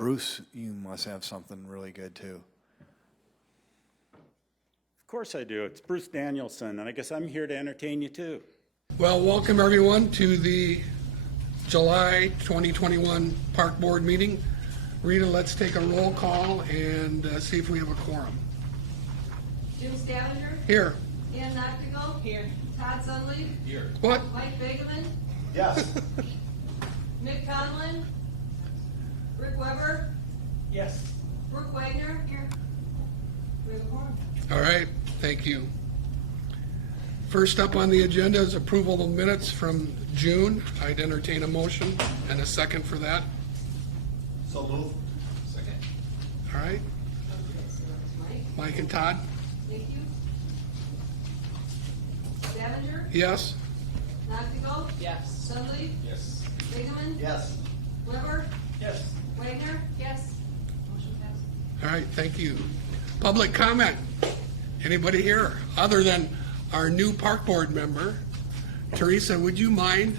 Bruce, you must have something really good too. Of course I do. It's Bruce Danielson, and I guess I'm here to entertain you too. Well, welcome everyone to the July 2021 Park Board meeting. Rita, let's take a roll call and see if we have a quorum. Jim Scavenger? Here. Ann Noctigal? Here. Todd Sunley? Here. What? Mike Begeman? Yes. Mick Conlon? Rick Weber? Yes. Brooke Wagner? Here. We have a quorum. All right, thank you. First up on the agenda is approval of minutes from June. I'd entertain a motion and a second for that. So move. Second. All right, Mike and Todd? Thank you. Scavenger? Yes? Noctigal? Yes. Sunley? Yes. Begeman? Yes. Weber? Yes. Wagner? Yes. Motion passed. All right, thank you. Public comment. Anybody here other than our new park board member? Teresa, would you mind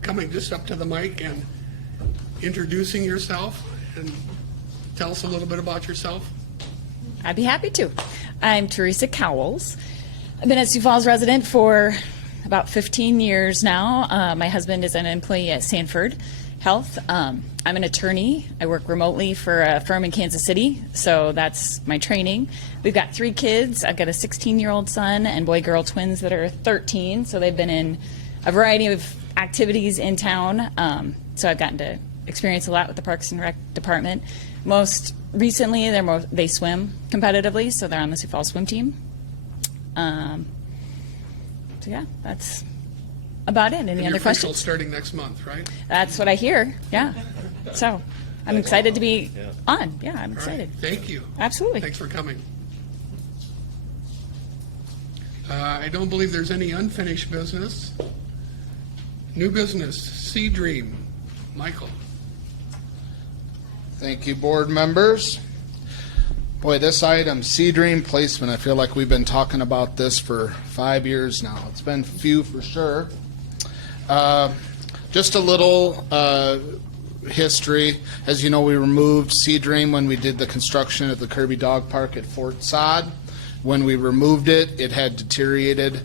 coming just up to the mic and introducing yourself and tell us a little bit about yourself? I'd be happy to. I'm Teresa Cowles. I've been a Sioux Falls resident for about 15 years now. My husband is an employee at Sanford Health. I'm an attorney. I work remotely for a firm in Kansas City, so that's my training. We've got 3 kids. I've got a 16-year-old son and boy-girl twins that are 13, so they've been in a variety of activities in town. So I've gotten to experience a lot with the Parks and Rec department. Most recently, they swim competitively, so they're on the Sioux Falls swim team. So yeah, that's about it. Any other questions? Starting next month, right? That's what I hear. Yeah. So I'm excited to be on. Yeah, I'm excited. All right. Thank you. Absolutely. Thanks for coming. I don't believe there's any unfinished business. New business, Sea Dream. Michael. Thank you, board members. Boy, this item, Sea Dream placement, I feel like we've been talking about this for 5 years now. It's been few for sure. Just a little history. As you know, we removed Sea Dream when we did the construction of the Kirby Dog Park at Fort Sod. When we removed it, it had deteriorated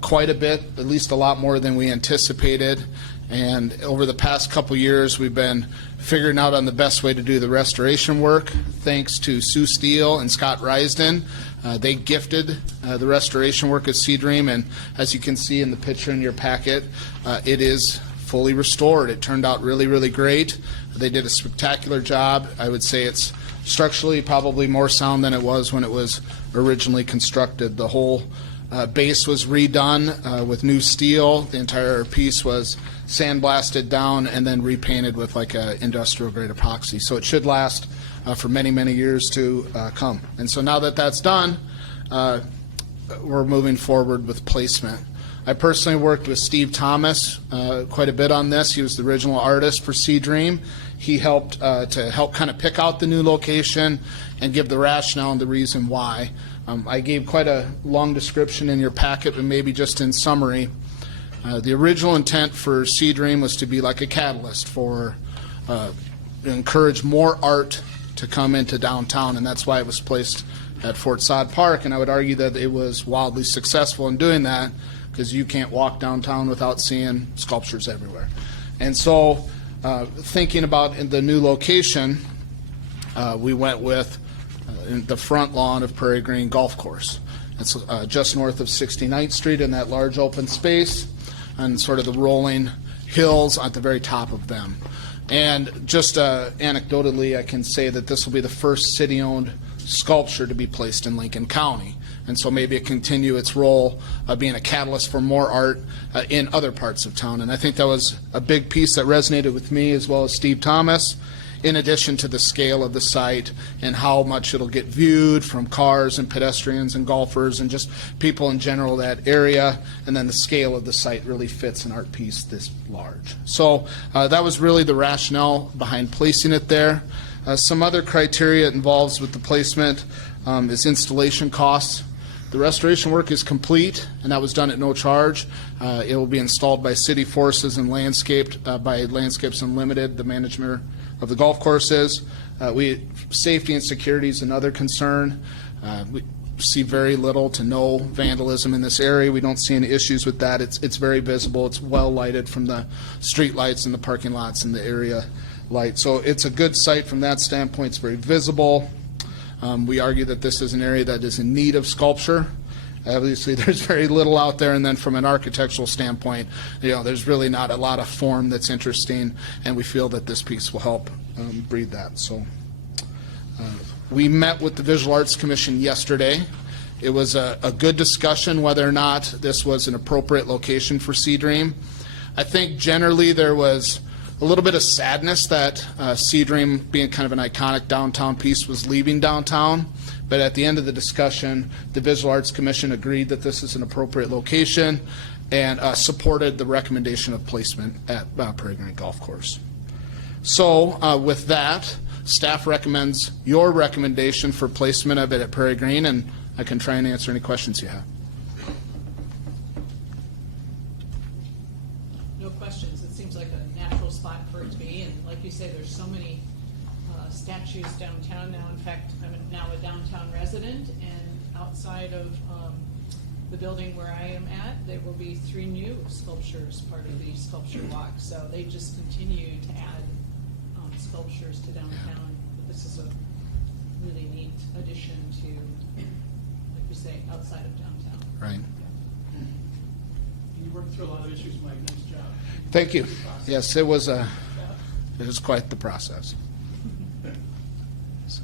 quite a bit, at least a lot more than we anticipated. And over the past couple years, we've been figuring out on the best way to do the restoration work. Thanks to Sue Steele and Scott Risden, they gifted the restoration work at Sea Dream, and as you can see in the picture in your packet, it is fully restored. It turned out really, really great. They did a spectacular job. I would say it's structurally probably more sound than it was when it was originally constructed. The whole base was redone with new steel. The entire piece was sandblasted down and then repainted with like a industrial grade epoxy. So it should last for many, many years to come. And so now that that's done, we're moving forward with placement. I personally worked with Steve Thomas quite a bit on this. He was the original artist for Sea Dream. He helped to help kind of pick out the new location and give the rationale and the reason why. I gave quite a long description in your packet, but maybe just in summary. The original intent for Sea Dream was to be like a catalyst for encourage more art to come into downtown, and that's why it was placed at Fort Sod Park. And I would argue that it was wildly successful in doing that, because you can't walk downtown without seeing sculptures everywhere. And so thinking about in the new location, we went with the front lawn of Prairie Green Golf Course. It's just north of 69th Street in that large open space, and sort of the rolling hills at the very top of them. And just anecdotally, I can say that this will be the first city-owned sculpture to be placed in Lincoln County. And so maybe it continue its role of being a catalyst for more art in other parts of town. And I think that was a big piece that resonated with me as well as Steve Thomas, in addition to the scale of the site and how much it'll get viewed from cars and pedestrians and golfers and just people in general that area. And then the scale of the site really fits an art piece this large. So that was really the rationale behind placing it there. Some other criteria it involves with the placement is installation costs. The restoration work is complete, and that was done at no charge. It will be installed by City Forces and landscaped by Landscapes Unlimited, the of the golf course is. Safety and security is another concern. We see very little to no vandalism in this area. We don't see any issues with that. It's very visible. It's well lighted from the street lights and the parking lots and the area light. So it's a good site from that standpoint. It's very visible. We argue that this is an area that is in need of sculpture. Obviously, there's very little out there, and then from an architectural standpoint, there's really not a lot of form that's interesting, and we feel that this piece will help breed that. So we met with the Visual Arts Commission yesterday. It was a good discussion whether or not this was an appropriate location for Sea Dream. I think generally there was a little bit of sadness that Sea Dream, being kind of an iconic downtown piece, was leaving downtown. But at the end of the discussion, the Visual Arts Commission agreed that this is an appropriate location and supported the recommendation of placement at Prairie Green Golf Course. So with that, staff recommends your recommendation for placement of it at Prairie Green, and I can try and answer any questions you have. No questions. It seems like a natural spot for it to be, and like you say, there's so many statues downtown now. In fact, I'm now a downtown resident, and outside of the building where I am at, there will be 3 new sculptures part of the sculpture walk. So they just continue to add sculptures to downtown. But this is a really neat addition to, like you say, outside of downtown. Right. You worked through a lot of issues, Mike. Nice job. Thank you. Yes, it was quite the process. So,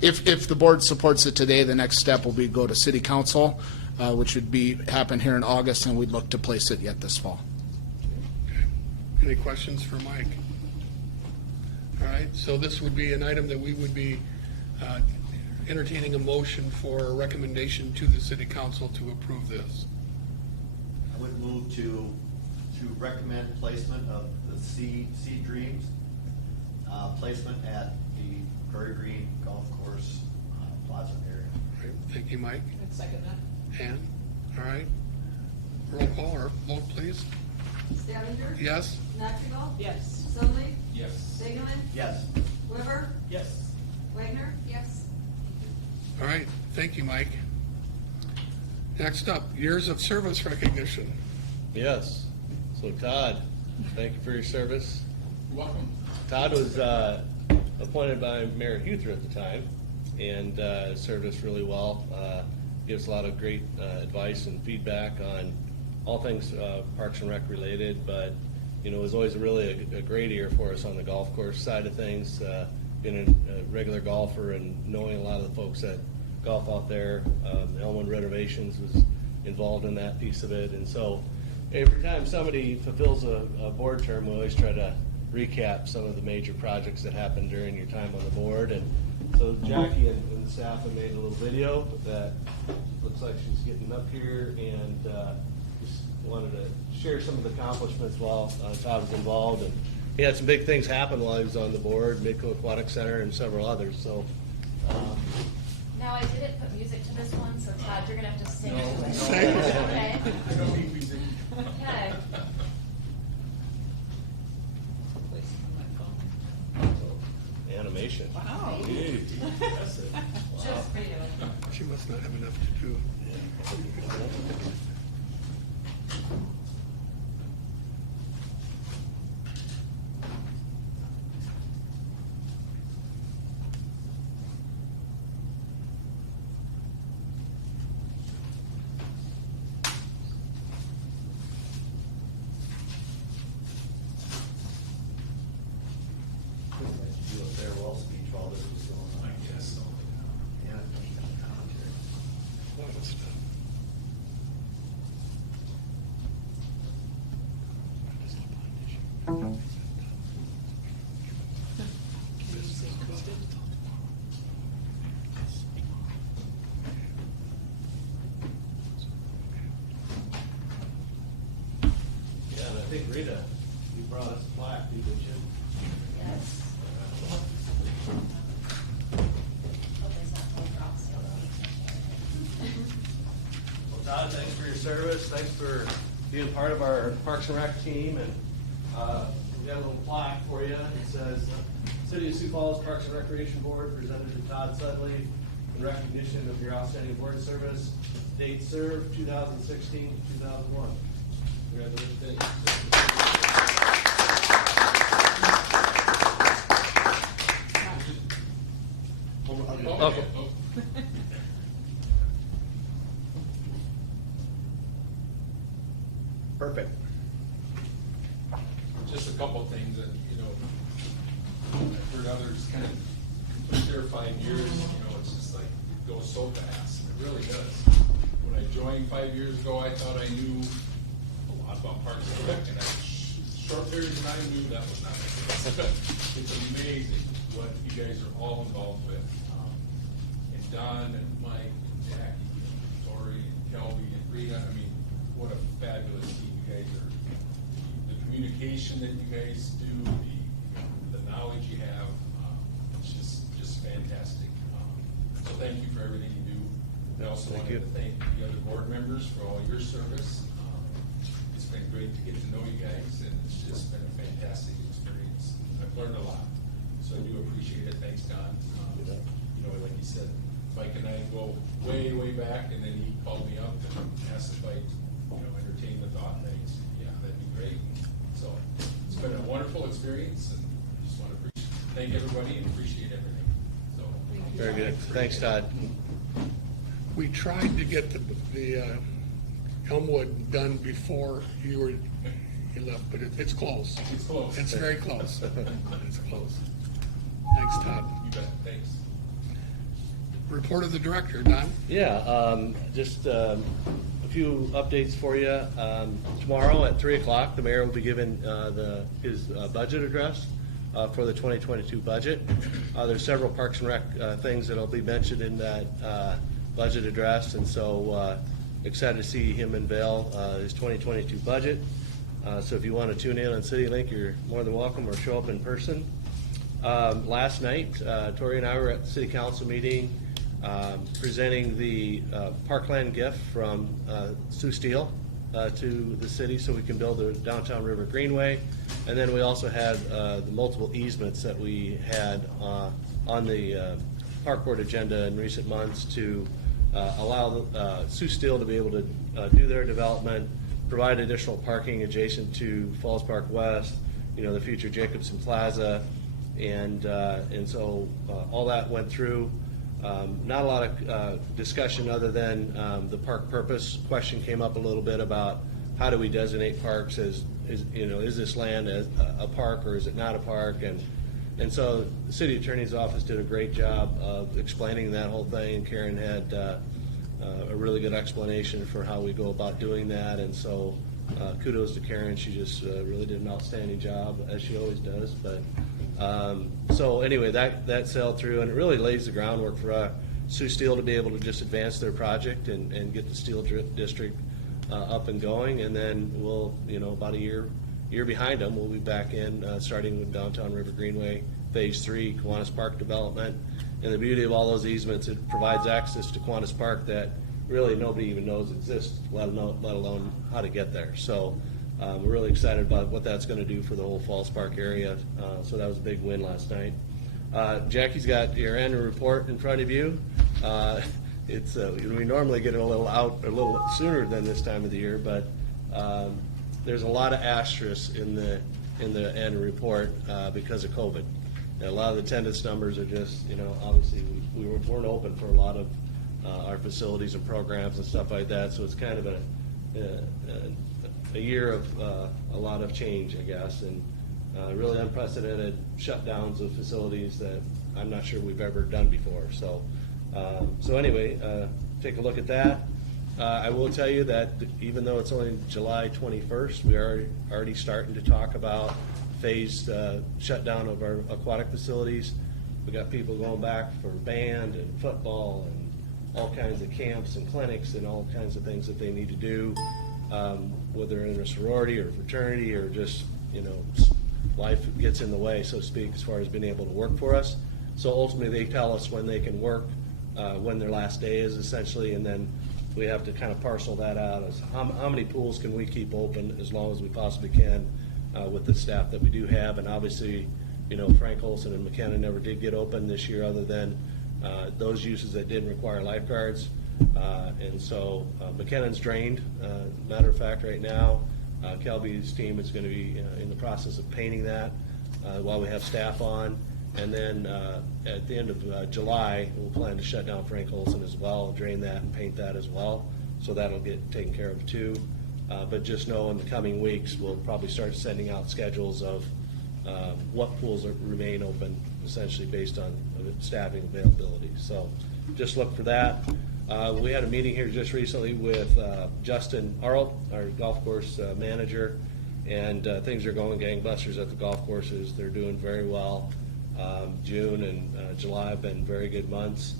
if the board supports it today, the next step will be go to City Council, which would happen here in August, and we'd look to place it yet this fall. Okay. Any questions for Mike? All right, so this would be an item that we would be entertaining a motion for a recommendation to the City Council to approve this. I would move to recommend placement of the Sea Dreams placement at the Prairie Green Golf Course plaza area. All right, thank you, Mike. I'd second that. Ann? All right. Roll call or vote, please. Stavinger? Yes? Knoxville? Yes. Sudley? Yes. Degnan? Yes. Weber? Yes. Wagner? Yes. All right, thank you, Mike. Next up, years of service recognition. Yes. So Todd, thank you for your service. You're welcome. Todd was appointed by Mayor Huther at the time and served us really well. Gives a lot of great advice and feedback on all things Parks and Rec related, but it was always really a great year for us on the golf course side of things. Being a regular golfer and knowing a lot of the folks that golf out there, Elmwood Renovations was involved in that piece of it, and so every time somebody fulfills a board term, we always try to recap some of the major projects that happened during your time on the board. And so Jackie and the staff have made a little video that looks like she's getting up here, and just wanted to share some of the accomplishments while Todd was involved. And he had some big things happen while he was on the board, Midco Aquatic Center and several others. So Now, I didn't put music to this one, so Todd, you're gonna have to sing to it. Sing. Okay? I don't need music. Okay. Place on my phone. animation. Wow. Dude, that's it. Just for you. She must not have enough to do. Do a farewell speech while this was going on. I guess so. Yeah, commentary. A lot of stuff. Yeah, and I think Rita, you brought us a plaque, didn't you? Yes. Hope there's not more drops. Well, Todd, thanks for your service. Thanks for being part of our Parks and Rec team. And we got a little plaque for you. It says City of Sioux Falls Parks and Recreation Board presented to Todd Sudley in recognition of your outstanding board service. Date served, 2016 to 2001. Congratulations. Okay. Perfect. Just a couple of things that, I've heard others kind of complete their 5 years, it's just like, it goes so fast. It really does. When I joined 5 years ago, I thought I knew a lot about Parks and Rec, and short period of time, knew that was not the case. It's amazing what you guys are all involved with. And Don and Mike and Jackie and Tori and Kelby and Rita, what a fabulous team you guys are. The communication that you guys do, the knowledge you have, it's just fantastic. So thank you for everything you do. I also wanted to thank the other board members for all your service. It's been great to get to know you guys, and it's just been a fantastic experience. I've learned a lot, so I do appreciate it. Thanks, Don. Like you said, Mike and I go way, way back, and then he called me up and asked if I'd, entertain the thought, and I said, yeah, that'd be great. So it's been a wonderful experience, and I just want to thank everybody and appreciate everything. So Very good. Thanks, Todd. We tried to get the Elmwood done before you left, but it's close. It's close. It's very close. It's close. Thanks, Todd. You bet. Thanks. Report of the director, Don. Yeah, just a few updates for you. Tomorrow at 3 o'clock, the mayor will be giving his budget address for the 2022 budget. There's several Parks and Rec things that'll be mentioned in that budget address, and so excited to see him unveil his 2022 budget. So if you want to tune in on CityLink, you're more than welcome, or show up in person. Last night, Tori and I were at the city council meeting presenting the parkland gift from Sioux Steel to the city so we can build the downtown River Greenway. And then we also had the multiple easements that we had on the park board agenda in recent months to allow Sioux Steel to be able to do their development, provide additional parking adjacent to Falls Park West, the future Jacobson Plaza, and so all that went through. Not a lot of discussion other than the park purpose question came up a little bit about how do we designate parks as, is this land a park or is it not a park? And so the city attorney's office did a great job of explaining that whole thing. Karen had a really good explanation for how we go about doing that. And so kudos to Karen. She just really did an outstanding job, as she always does. But so anyway, that sailed through, and it really lays the groundwork for Sioux Steel to be able to just advance their project and get the Steel District up and going. And then we'll, about a year behind them, we'll be back in starting with Downtown River Greenway Phase 3, Kiwanis Park development. And the beauty of all those easements, it provides access to Kiwanis Park that really nobody even knows exists, let alone how to get there. So we're really excited about what that's going to do for the whole Falls Park area. So that was a big win last night. Jackie's got your annual report in front of you. It's we normally get it a little sooner than this time of the year, but there's a lot of asterisks in the annual report because of COVID. And a lot of the attendance numbers are just, obviously we weren't open for a lot of our facilities and programs and stuff like that. So it's kind of a year of a lot of change, I guess, and really unprecedented shutdowns of facilities that I'm not sure we've ever done before. So anyway, take a look at that. I will tell you that even though it's only July 21st, we are already starting to talk about phased shutdown of our aquatic facilities. We got people going back for band and football and all kinds of camps and clinics and all kinds of things that they need to do, whether in a sorority or fraternity or just, life gets in the way, so to speak, as far as being able to work for us. So ultimately they tell us when they can work, when their last day is essentially, and then we have to kind of parcel that out as how many pools can we keep open as long as we possibly can with the staff that we do have. And obviously Frank Olson and McKenna never did get open this year other than those uses that didn't require lifeguards. And so McKennan's drained. Matter of fact, right now, Kelby's team is going to be in the process of painting that while we have staff on. And then at the end of July, we'll plan to shut down Frank Olson as well, drain that and paint that as well. So that'll get taken care of too. But just know in the coming weeks, we'll probably start sending out schedules of what pools remain open, essentially based on staffing availability. So just look for that. We had a meeting here just recently with Justin Arlt, our golf course manager, and things are going gangbusters at the golf courses. They're doing very well. June and July have been very good months.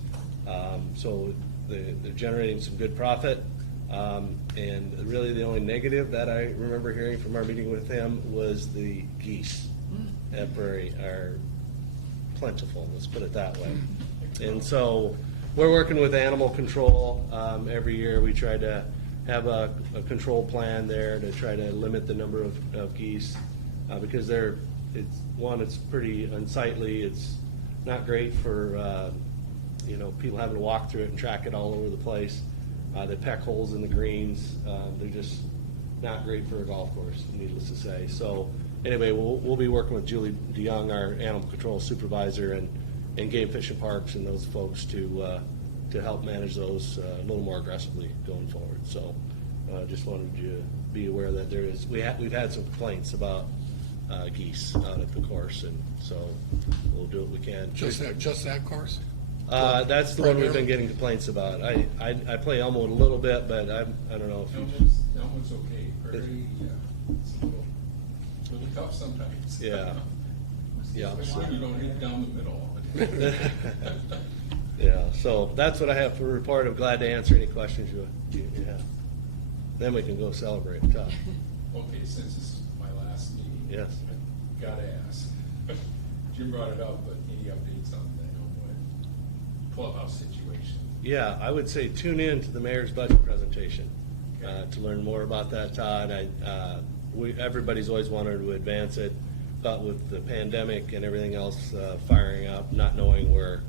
So they're generating some good profit. And really the only negative that I remember hearing from our meeting with him was the geese at Prairie are plentiful, let's put it that way. And so we're working with animal control. Every year we try to have a control plan there to try to limit the number of geese because it's pretty unsightly. It's not great for people having to walk through it and track it all over the place. They peck holes in the greens. They're just not great for a golf course, needless to say. So anyway, we'll be working with Julie DeYoung, our animal control supervisor, and Game Fish and Parks and those folks to help manage those a little more aggressively going forward. So just wanted you to be aware that we've had some complaints about geese out at the course, and so we'll do what we can. Just that course? That's the one we've been getting complaints about. I play Elmwood a little bit, but I don't know if Elmwood's okay. Prairie, it's a little tough sometimes. Yeah. Yeah. Especially when you don't hit down the middle. Yeah, so that's what I have for a report. I'm glad to answer any questions you have. Then we can go celebrate. Tough. Okay, since this is my last meeting. Yes. I gotta ask. Jim brought it up, but any updates on the Elmwood clubhouse situation? Yeah, I would say tune in to the mayor's budget presentation to learn more about that, Todd. Everybody's always wanted to advance it, but with the pandemic and everything else firing up, not knowing where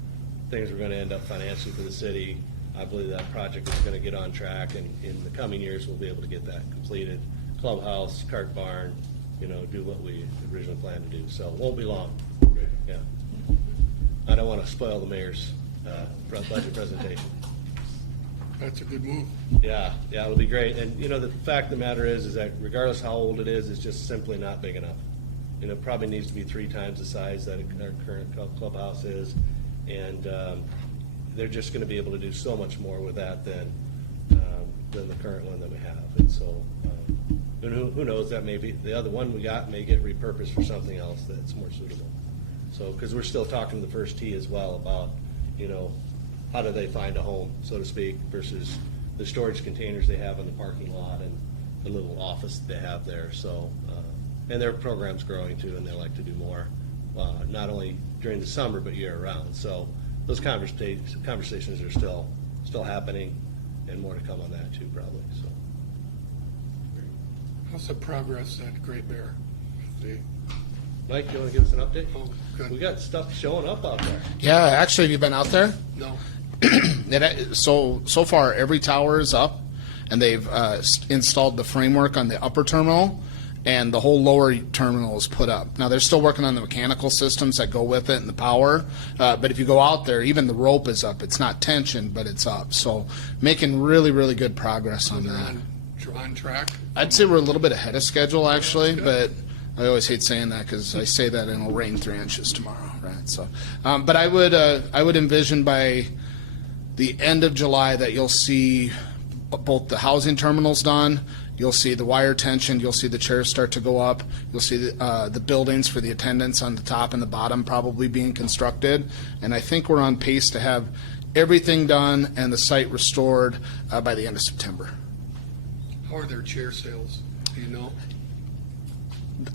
things were going to end up financially for the city, I believe that project is going to get on track, and in the coming years we'll be able to get that completed. Clubhouse, cart barn, do what we originally planned to do. So it won't be long. Okay. Yeah. I don't want to spoil the mayor's budget presentation. That's a good move. Yeah, it'll be great. And, the fact of the matter is that regardless how old it is, it's just simply not big enough. It probably needs to be 3 times the size that our current clubhouse is. And they're just going to be able to do so much more with that than the current one that we have. And so, who knows, that maybe the other one we got may get repurposed for something else that's more suitable. So, because we're still talking to the first tee as well about, how do they find a home, so to speak, versus the storage containers they have in the parking lot and the little office they have there. So, and their program's growing too, and they like to do more, not only during the summer, but year round. So those conversations are still happening, and more to come on that too, probably. So. How's the progress at Great Bear? Mike, do you want to give us an update? Oh, good. We got stuff showing up out there. Yeah, actually, have you been out there? No. So far, every tower is up, and they've installed the framework on the upper terminal, and the whole lower terminal is put up. Now, they're still working on the mechanical systems that go with it and the power, but if you go out there, even the rope is up. It's not tensioned, but it's up. So making really, really good progress on that. On track? I'd say we're a little bit ahead of schedule, actually, but I always hate saying that because I say that and it'll rain 3 inches tomorrow, right? So, but I would envision by the end of July that you'll see both the housing terminals done. You'll see the wire tension. You'll see the chairs start to go up. You'll see the buildings for the attendants on the top and the bottom probably being constructed. And I think we're on pace to have everything done and the site restored by the end of September. How are their chair sales? Do you know?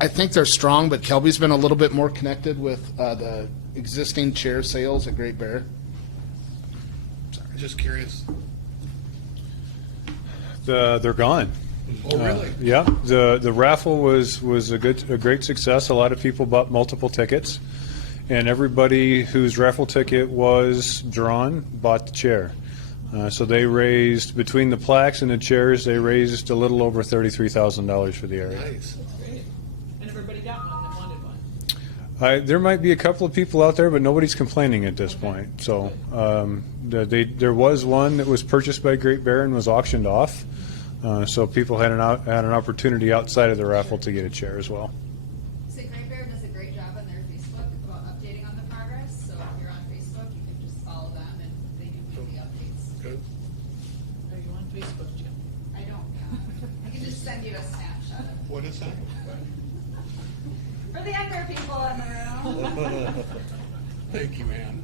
I think they're strong, but Kelby's been a little bit more connected with the existing chair sales at Great Bear. Just curious. They're gone. Oh, really? Yeah, the raffle was a great success. A lot of people bought multiple tickets, and everybody whose raffle ticket was drawn bought the chair. So they raised, between the plaques and the chairs, they raised a little over $33,000 for the area. Nice. And everybody got one that wanted one. There might be a couple of people out there, but nobody's complaining at this point. So there was one that was purchased by Great Bear and was auctioned off. So people had an opportunity outside of the raffle to get a chair as well. So Great Bear does a great job on their Facebook about updating on the progress. So if you're on Facebook, you can just follow them and they do weekly updates. Good. Are you on Facebook, Jim? I don't, I can just send you a snapshot of What is that? For the younger people in the room. Thank you, Ann.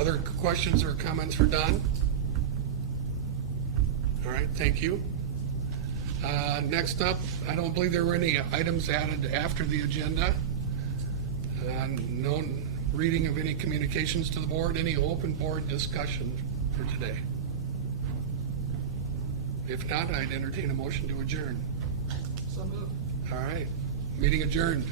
Other questions or comments for Don? All right, thank you. Next up, I don't believe there were any items added after the agenda. No reading of any communications to the board, any open board discussion for today. If not, I'd entertain a motion to adjourn. So moved. All right, meeting adjourned.